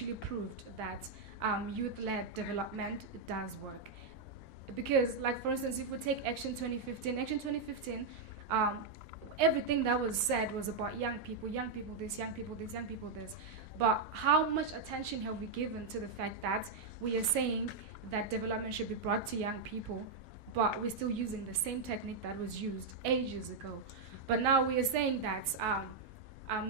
actually proved that youth-led development does work. Because, like for instance, if we take Action 2015, um, everything that was said was about young people this, young people this, young people this. But how much attention have we given to the fact that we are saying that development should be brought to young people, but we're still using the same technique that was used ages ago? But now we are saying that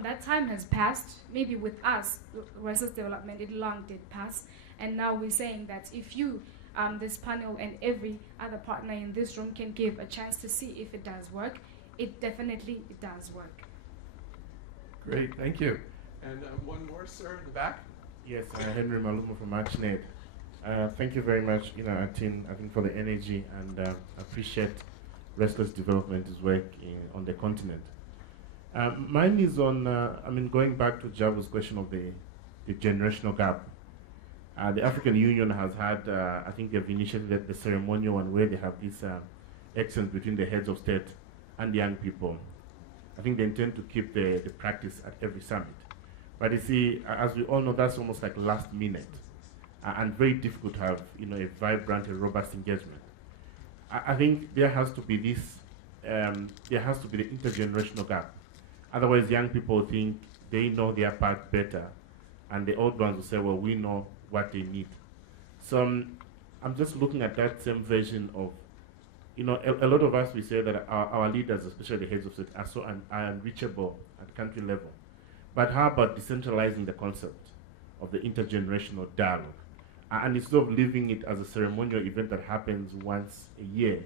that time has passed. Maybe with us, resource development, it long did pass. And now we're saying that if you, this panel and every other partner in this room can give a chance to see if it does work, it definitely does work. Great, thank you. And one more, sir, in the back. Yes, Henry Malumo from ActionAid. Thank you very much, Atin, I think, for the energy, and appreciate Restless Development's work on the continent. Mine is on, going back to Jabu's question of the generational gap. The African Union has had, I think they've initiated the ceremonial one where they have this exchange between the heads of state and young people. I think they intend to keep the practice at every summit. But you see, as we all know, that's almost like last minute and very difficult to have, a vibrant and robust engagement. I think there has to be this, there has to be the intergenerational gap. Otherwise, young people think they know their part better, and the old ones will say, well, we know what they need. So I'm just looking at that same version of, a lot of us, we say that our leaders, especially the heads of state, are so unreachable at country level. But how about decentralizing the concept of the intergenerational dialogue? And instead of leaving it as a ceremonial event that happens once a year,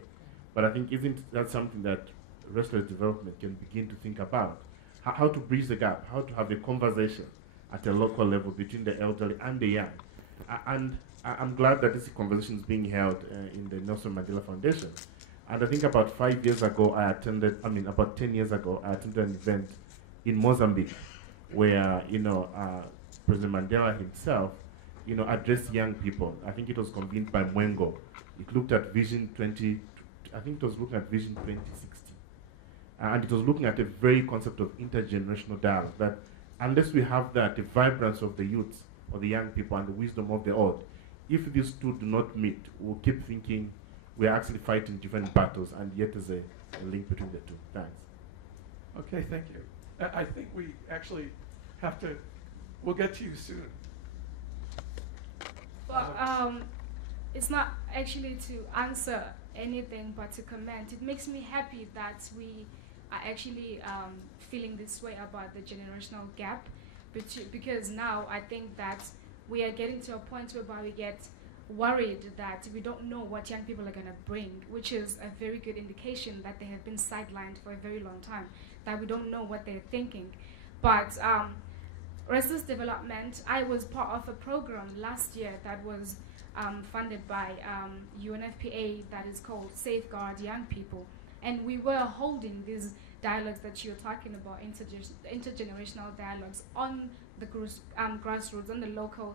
but I think isn't that something that restless development can begin to think about? How to bridge the gap, how to have a conversation at a local level between the elderly and the young. And I'm glad that this conversation is being held in the Nelson Mandela Foundation. And I think about 5 years ago, about 10 years ago, I attended an event in Mozambique where, President Mandela himself, addressed young people. I think it was convened by Mwengo. It looked at Vision 2060. And it was looking at the very concept of intergenerational dialogue, that unless we have that, the vibrance of the youth or the young people and the wisdom of the old, if these two do not meet, we'll keep thinking we're actually fighting different battles, and yet there's a link between the two. Thanks. Okay, thank you. I think we actually have to, we'll get to you soon. But it's not actually to answer anything, but to comment. It makes me happy that we are actually feeling this way about the generational gap, because now I think that we are getting to a point whereby we get worried that we don't know what young people are going to bring, which is a very good indication that they have been sidelined for a very long time, that we don't know what they're thinking. But Restless Development, I was part of a program last year that was funded by UNFPA that is called Safeguard Young People. And we were holding these dialogues that you're talking about, intergenerational dialogues on the grassroots, on the local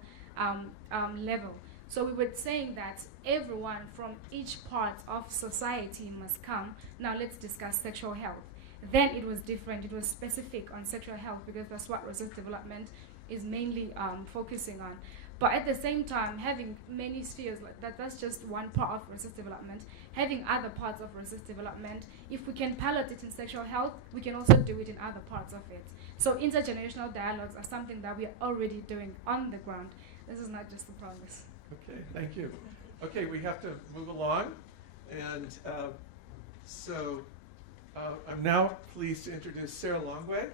level. So we were saying that everyone from each part of society must come. Now let's discuss sexual health. Then it was different. It was specific on sexual health because that's what resource development is mainly focusing on. But at the same time, having many spheres, like that's just one part of resource development. Having other parts of resource development, if we can pilot it in sexual health, we can also do it in other parts of it. So intergenerational dialogues are something that we are already doing on the ground. This is not just a promise. Okay, thank you. Okay, we have to move along. And I'm now pleased to introduce Sarah Longway.